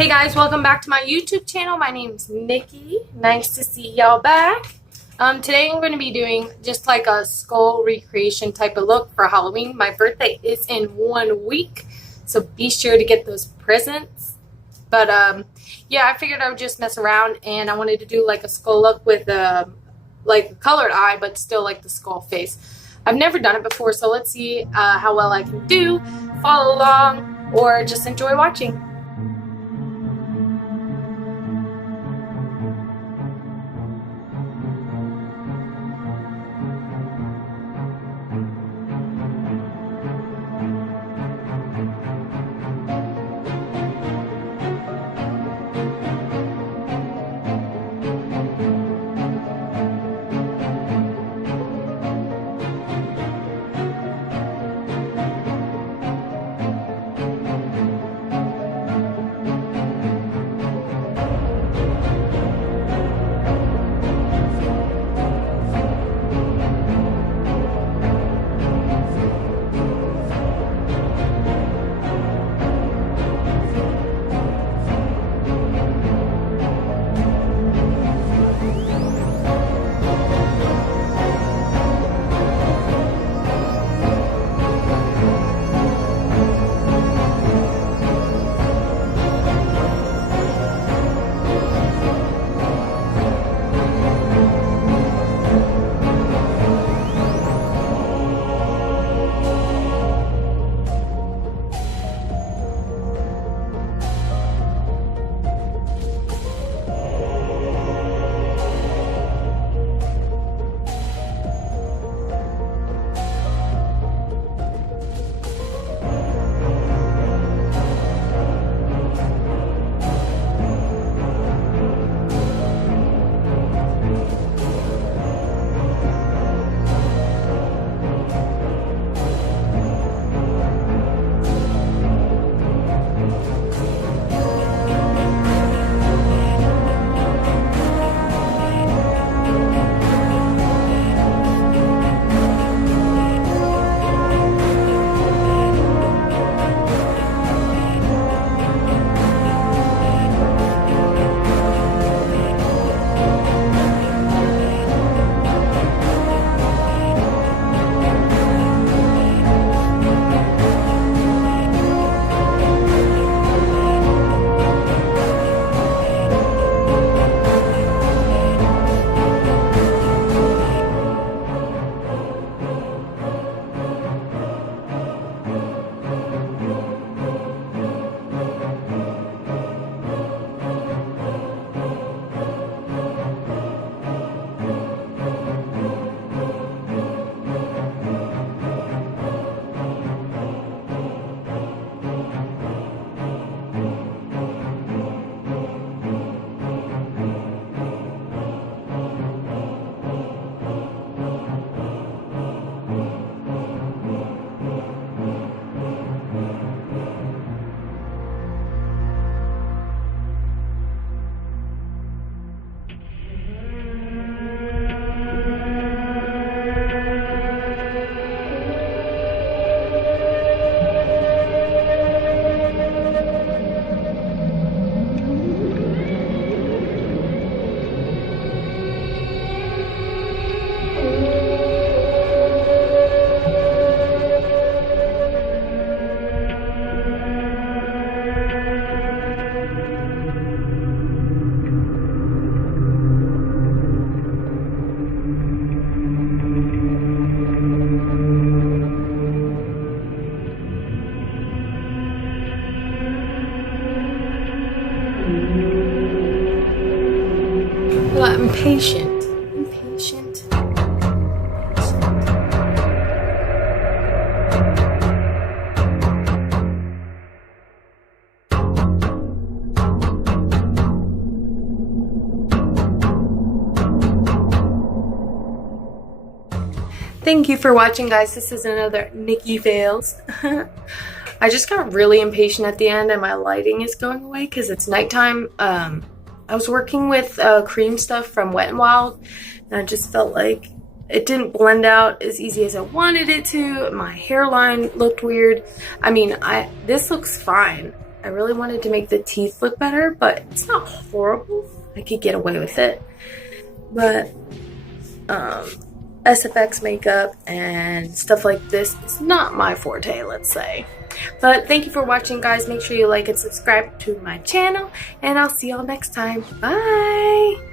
Hey guys, welcome back to my YouTube channel. My name's Nikki. Nice to see y'all back. Today I'm going to be doing just like a skull recreation type of look for Halloween. My birthday is in 1 week, so be sure to get those presents. But yeah, I figured I would just mess around, and I wanted to do like a skull look with like a colored eye, but still like the skull face. I've never done it before, so let's see how well I can do. Follow along or just enjoy watching. Well, I'm impatient. Impatient. Thank you for watching, guys. This is another Nikki Fails. I just got really impatient at the end, and my lighting is going away because it's nighttime. I was working with cream stuff from Wet n Wild, and I just felt like it didn't blend out as easy as I wanted it to. My hairline looked weird. I mean, this looks fine. I really wanted to make the teeth look better, but it's not horrible. I could get away with it. But SFX makeup and stuff like this is not my forte, let's say. But thank you for watching, guys. Make sure you like and subscribe to my channel, and I'll see y'all next time. Bye!